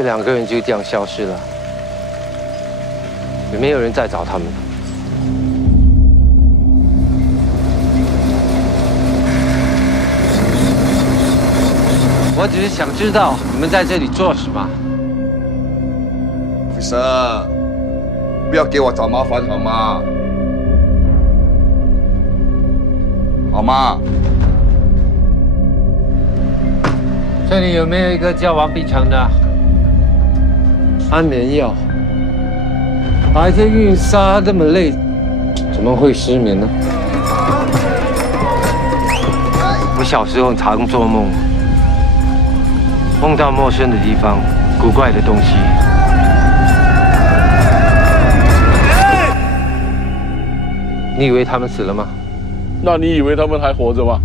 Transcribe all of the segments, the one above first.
这2个人就这样消失了，有没有人在找他们？我只是想知道你们在这里做什么。Officer， 不要给我找麻烦好吗？好吗？这里有没有一个叫王必成的？安眠药，白天运沙这么累，怎么会失眠呢？我小时候常做梦，梦到陌生的地方，古怪的东西。你以为他们死了吗？那你以为他们还活着吗？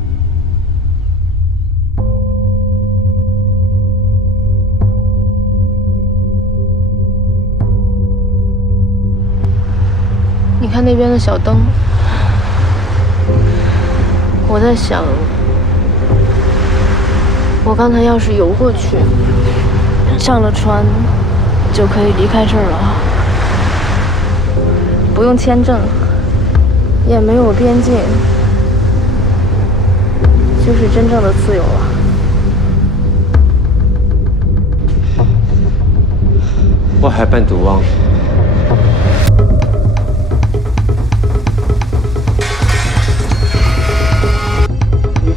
你看那边的小灯，我在想，我刚才要是游过去，上了船，就可以离开这儿了，不用签证，也没有边境，就是真正的自由了。What happened to Wang?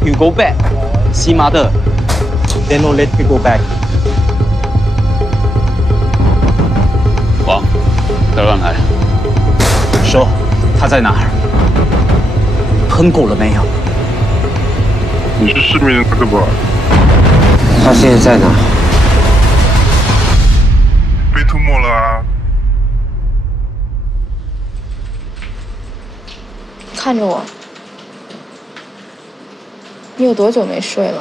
You go back, see mother. Then no let me go back. 王，再乱来。说他在哪儿？喷够了没有？你是市民对吧？他现在在哪？被吞没了啊！看着我，你有多久没睡了？